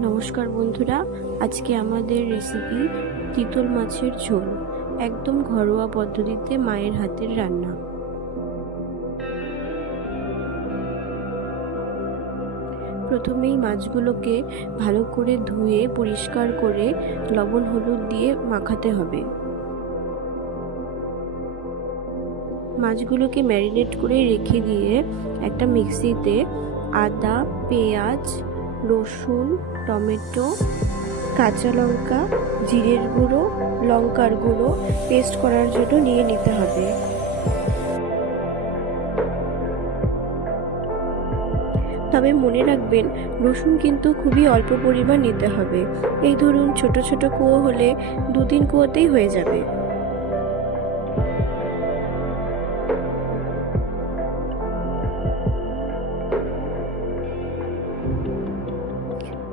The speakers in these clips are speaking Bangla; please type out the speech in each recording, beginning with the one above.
নমস্কার বন্ধুরা, আজকে আমাদের রেসিপি চিতল মাছের ঝোল, একদম ঘরোয়া পদ্ধতিতে মায়ের হাতের রান্না। প্রথমেই মাছগুলোকে ভালো করে ধুয়ে পরিষ্কার করে লবণ হলুদ দিয়ে মাখাতে হবে। মাছগুলোকে ম্যারিনেট করে রেখে দিয়ে একটা মিক্সিতে আদা, পেঁয়াজ, রসুন, টমেটো, কাঁচা লঙ্কা, জিরের গুঁড়ো, লঙ্কার গুঁড়ো পেস্ট করার জন্য নিয়ে নিতে হবে। তবে মনে রাখবেন, রসুন কিন্তু খুবই অল্প পরিমাণ নিতে হবে। এই ধরুন ছোট ছোট কুয়ো হলে দু তিন কুয়োতেই হয়ে যাবে।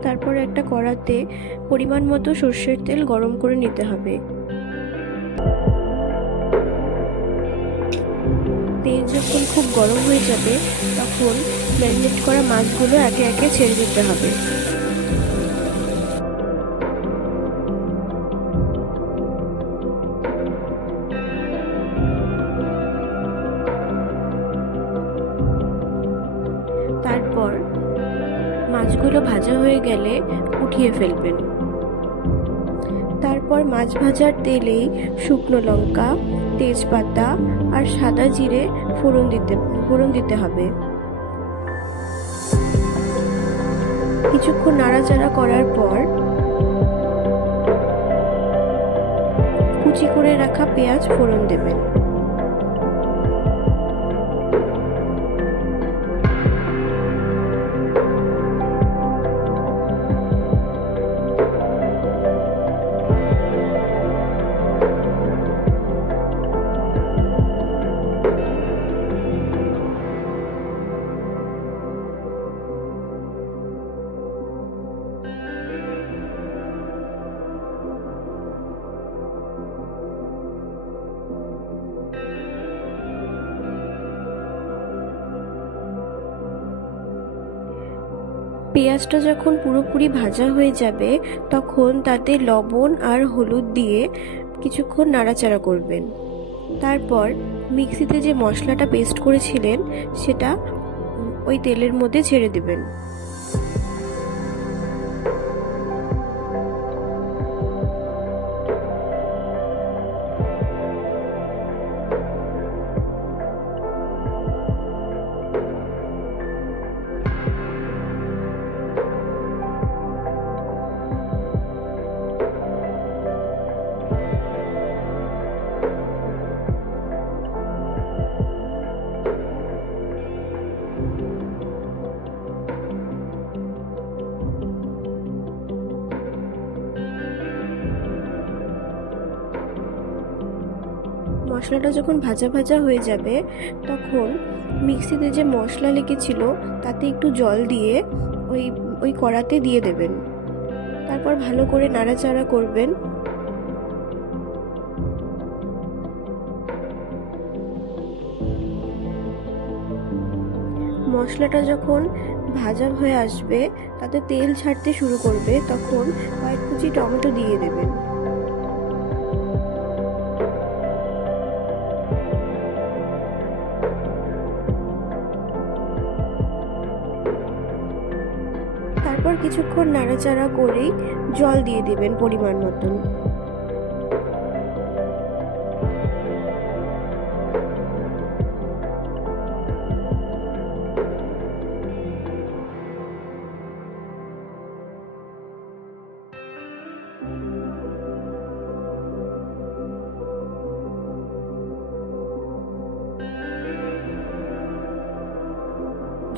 তারপর একটা কড়াতে পরিমাণ মতো সর্ষের তেল গরম করে নিতে হবে। তেল যখন খুব গরম হয়ে যাবে, তখন ম্যারিনেট করা মাছগুলো একে একে ছেড়ে দিতে হবে। তারপর মাছগুলো ভাজা হয়ে গেলে উঠিয়ে ফেলবেন। তারপর মাছ ভাজার তেলেই শুকনো লঙ্কা, তেজপাতা আর সাদা জিরে ফোড়ন দিতে ফোড়ন দিতে হবে। কিছুক্ষণ নাড়াচাড়া করার পর কুচি করে রাখা পেঁয়াজ ফোড়ন দেবেন। পেঁয়াজটা যখন পুরোপুরি ভাজা হয়ে যাবে, তখন তাতে লবণ আর হলুদ দিয়ে কিছুক্ষণ নাড়াচাড়া করবেন। তারপর মিক্সিতে যে মশলাটা পেস্ট করেছিলেন, সেটা ওই তেলের মধ্যে ছেড়ে দেবেন। মশলাটা যখন ভাজা ভাজা হয়ে যাবে, তখন মিক্সিতে যে মশলা লেগেছিল, তাতে একটু জল দিয়ে ওই ওই কড়াতে দিয়ে দেবেন। তারপর ভালো করে নাড়াচাড়া করবেন। মশলাটা যখন ভাজা হয়ে আসবে, তাতে তেল ছাড়তে শুরু করবে, তখন কয়েক কুচি টমেটো দিয়ে দেবেন। তারপর কিছুক্ষণ নাড়াচাড়া করেই জল দিয়ে দেবেন পরিমাণ মতন।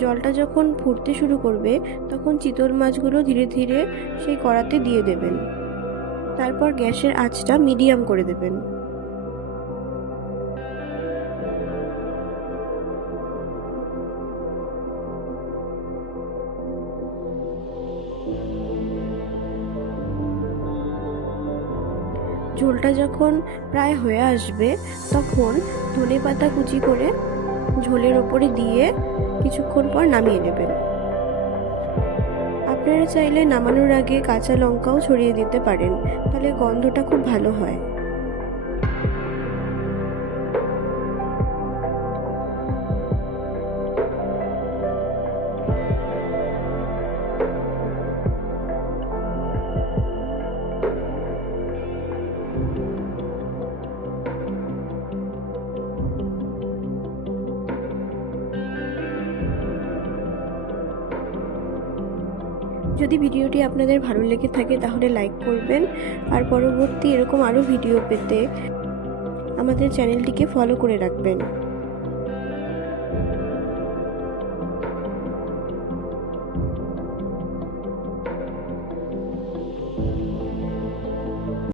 জলটা যখন ফুটতে শুরু করবে, তখন চিতল মাছগুলো ধীরে ধীরে সেই কড়াতে দিয়ে দেবেন। তারপর গ্যাসের আঁচটা মিডিয়াম করে দেবেন। ঝোলটা যখন প্রায় হয়ে আসবে, তখন ধনে পাতা কুচি করে ঝোলের ওপরে দিয়ে কিছুক্ষণ পর নামিয়ে নেবেন। আপনারা চাইলে নামানোর আগে কাঁচা লঙ্কাও ছড়িয়ে দিতে পারেন, তাহলে গন্ধটা খুব ভালো হয়। যদি ভিডিওটি আপনাদের ভালো লেগে থাকে তাহলে লাইক করবেন আর পরবর্তী এরকম আরও ভিডিও পেতে আমাদের চ্যানেলটিকে ফলো করে রাখবেন।